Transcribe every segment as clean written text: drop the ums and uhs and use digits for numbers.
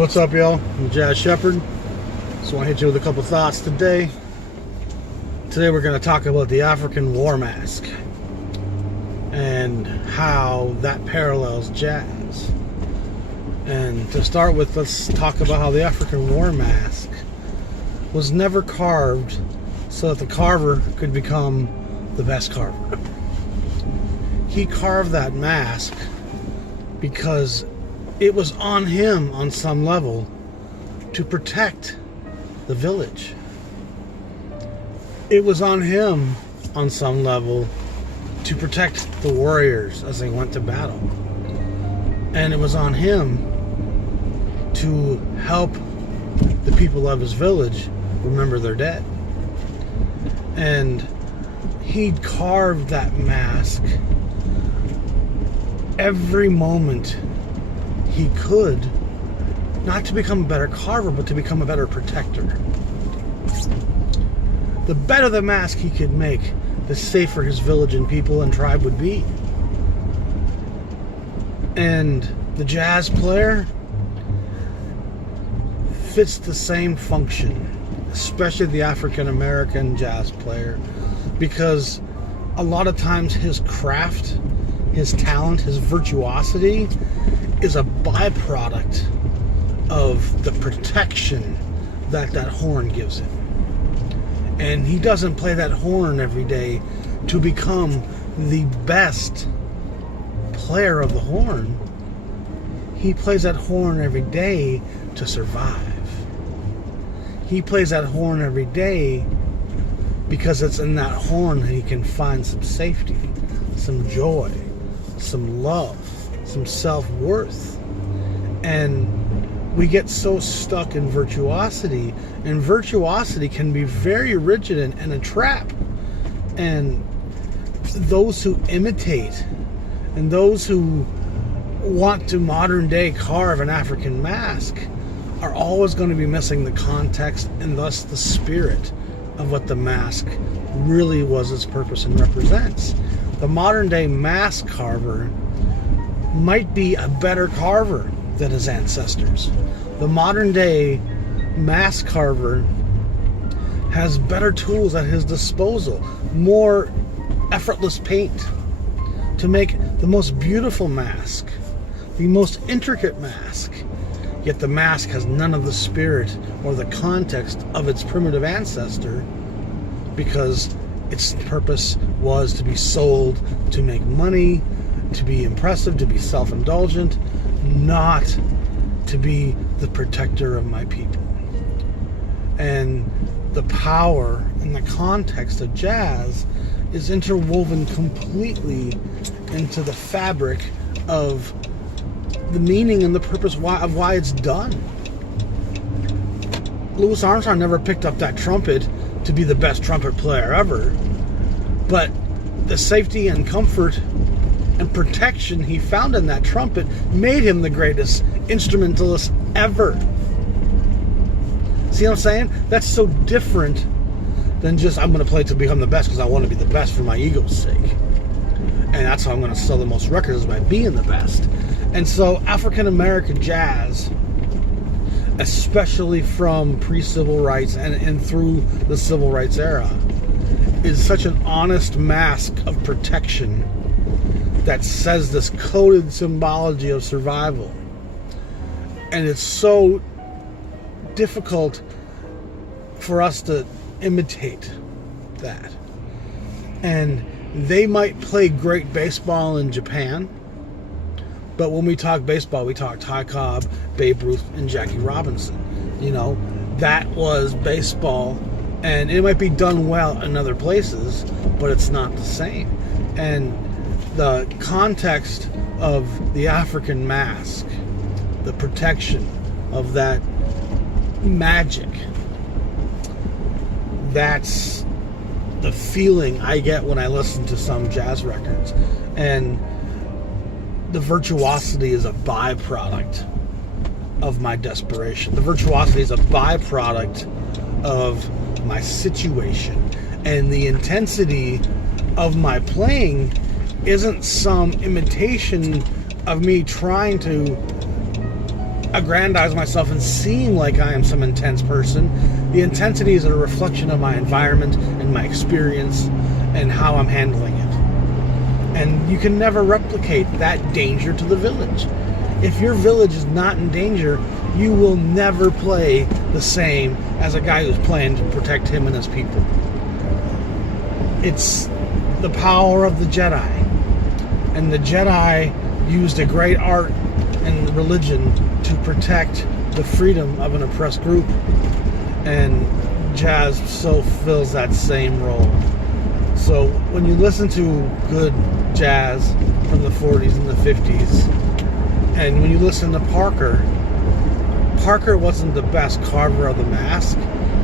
What's up, y'all? I'm Jazz Shepherd. So I want to hit you with a couple thoughts today. Today we're going to talk about the African war mask and how that parallels jazz. And to start with, let's talk about how the African war mask was never carved so that the carver could become the best carver. He carved that mask because it was on him on some level to protect the village. It was on him on some level to protect the warriors as they went to battle. And it was on him to help the people of his village remember their dead. And he'd carved that mask every moment he could, not to become a better carver, but to become a better protector. The better the mask he could make, the safer his village and people and tribe would be. And the jazz player fits the same function, especially the African American jazz player, because a lot of times his craft, his talent, his virtuosity is a byproduct of the protection that horn gives him. And he doesn't play that horn every day to become the best player of the horn. He plays that horn every day to survive. He plays that horn every day because it's in that horn that he can find some safety, some joy, some love, some self-worth. And we get so stuck in virtuosity, and virtuosity can be very rigid and a trap. And those who imitate and those who want to modern day carve an African mask are always going to be missing the context and thus the spirit of what the mask really was, its purpose and represents. The modern day mask carver might be a better carver than his ancestors. The modern day mask carver has better tools at his disposal, more effortless paint to make the most beautiful mask, the most intricate mask. Yet the mask has none of the spirit or the context of its primitive ancestor, because its purpose was to be sold to make money, to be impressive, to be self-indulgent, not to be the protector of my people. And the power and the context of jazz is interwoven completely into the fabric of the meaning and the purpose of why it's done. Louis Armstrong never picked up that trumpet to be the best trumpet player ever, but the safety and comfort and protection he found in that trumpet made him the greatest instrumentalist ever. See what I'm saying? That's so different than just, I'm going to play to become the best because I want to be the best for my ego's sake. And that's how I'm going to sell the most records, is by being the best. And so African American jazz, especially from pre-civil rights and through the civil rights era, is such an honest mask of protection that says this coded symbology of survival. And it's so difficult for us to imitate that. And they might play great baseball in Japan, but when we talk baseball, we talk Ty Cobb, Babe Ruth, and Jackie Robinson. You know, that was baseball, and it might be done well in other places, but it's not the same. And the context of the African mask, the protection of that magic, that's the feeling I get when I listen to some jazz records. And the virtuosity is a byproduct of my desperation. The virtuosity is a byproduct of my situation. And the intensity of my playing isn't some imitation of me trying to aggrandize myself and seem like I am some intense person. The intensity is a reflection of my environment and my experience and how I'm handling it. And you can never replicate that danger to the village. If your village is not in danger, you will never play the same as a guy who's playing to protect him and his people. It's the power of the Jedi. And the Jedi used a great art and religion to protect the freedom of an oppressed group. And jazz so fills that same role. So when you listen to good jazz from the 40s and the 50s, and when you listen to Parker wasn't the best carver of the mask.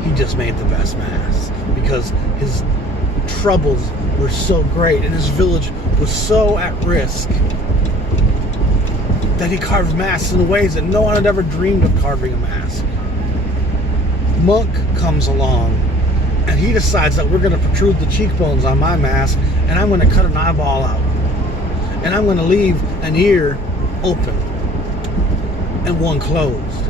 He just made the best mask because his troubles were so great and his village was so at risk that he carved masks in ways that no one had ever dreamed of carving a mask. Monk comes along and he decides that we're going to protrude the cheekbones on my mask and I'm going to cut an eyeball out and I'm going to leave an ear open and one closed.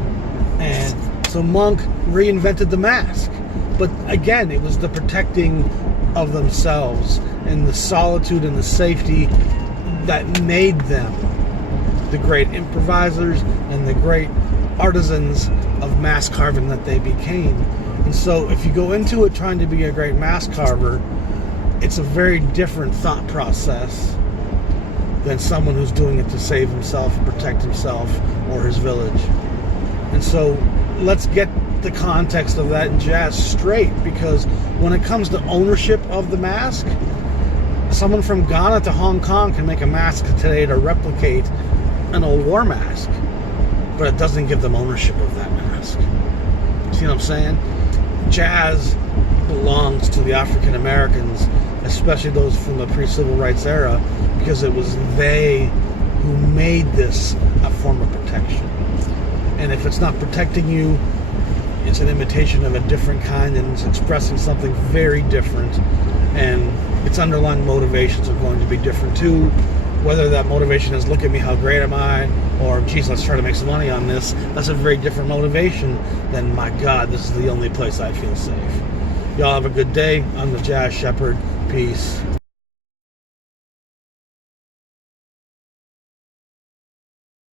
And so Monk reinvented the mask. But again, it was the protecting of themselves and the solitude and the safety that made them the great improvisers and the great artisans of mask carving that they became. And so if you go into it trying to be a great mask carver, it's a very different thought process than someone who's doing it to save himself, protect himself, or his village. And so let's get the context of that in jazz straight, because when it comes to ownership of the mask, someone from Ghana to Hong Kong can make a mask today to replicate an old war mask, but it doesn't give them ownership of that mask. See what I'm saying? Jazz belongs to the African Americans, especially those from the pre-civil rights era, because it was they who made this a form of protection. And if it's not protecting you, it's an imitation of a different kind, and it's expressing something very different, and its underlying motivations are going to be different too. Whether that motivation is, look at me, how great am I, or geez, let's try to make some money on this, that's a very different motivation than, my God, this is the only place I feel safe. Y'all have a good day. I'm the Jazz Shepherd. Peace.